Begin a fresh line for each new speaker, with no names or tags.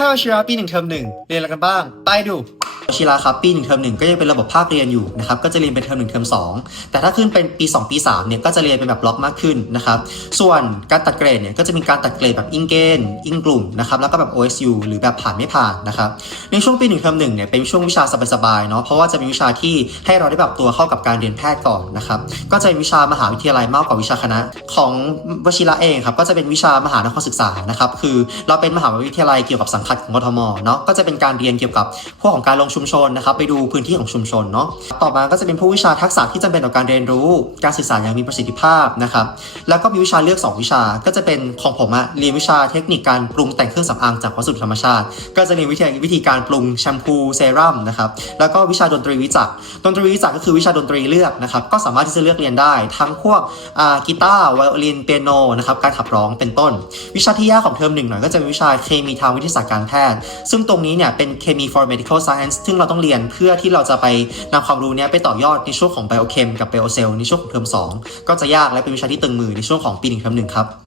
ค่าวชิระปีหนึ่งเทอมหนึ่งเรียนอะไรกันบ้าง ไปดู ชิระครับปีหนึ่งเทอมหนึ่งก็ยังเป็นระบบภาคเรียนอยู่นะครับก็จะเรียนเป็นเทอมหนึ่งเทอมสองแต่ถ้าขึ้นเป็นปี 2 ปี3เนี่ยก็จะเรียนเป็นแบบบล็อกมากขึ้นนะครับส่วนการตัดเกรดเนี่ยก็จะมีการตัดเกรดแบบอิงเกณฑ์อิงกลุ่มนะครับแล้วก็แบบ OSU หรือแบบผ่านไม่ผ่านนะครับในช่วงปีหนึ่งเทอมหนึ่งเนี่ยเป็นช่วงวิชาสบายๆเนาะเพราะว่าจะเป็นวิชาที่ให้เราได้ปรับตัวเข้ากับการเรียนแพทย์ก่อนนะครับก็จะเป็นวิชามหาวิทยาลัยมากกว่าวิชาคณะ ของวชิระเองครับก็จะเป็นวิชามหานครศึกษานะครับคือเราเป็นมหาวิทยาลัยเกี่ยวกับสังกัดของกทมเนาะก็จะเป็นการเรียนเกี่ยวกับพวกของการลงชุมชนนะครับไปดูพื้นที่ของชุมชนเนาะต่อมาก็จะเป็นพวกวิชาทักษะที่จำเป็นต่อการเรียนรู้ การสื่อสารอย่างมีประสิทธิภาพนะครับแล้วก็มีวิชาเลือก 2 วิชา ก็จะเป็นของผมอะเรียนวิชาเทคนิคการปรุงแต่งเครื่องสำอางจากวัสดุธรรมชาติ ก็จะเรียนวิธีวิธีการปรุงแชมพูเซรั่มนะครับแล้วก็วิชาดนตรีวิจักดนตรีวิจักก็คือวิชาดนตรีเลือกนะครับก็สามารถที่จะเลือกเรียนได้ ทั้งพวกอ่ากีตาร์ไวโอลินเปียโนนะครับการขับร้องเป็นต้น วิชาที่ยากของเทอมหนึ่งหน่อยก็จะเป็นวิชาเคมีทางวิทยาศาสตร์การแพทย์ ซึ่งตรงนี้เนี่ยเป็นเคมี for medical science ซึ่งเราต้องเรียนเพื่อที่เราจะไปนำความรู้นี้ไปต่อยอดในช่วงของไบโอเคมกับไบโอเซลในช่วงของเทอม2 ก็จะยากและเป็นวิชาที่ตึงมือในช่วงของปีหนึ่งเทอมหนึ่งครับ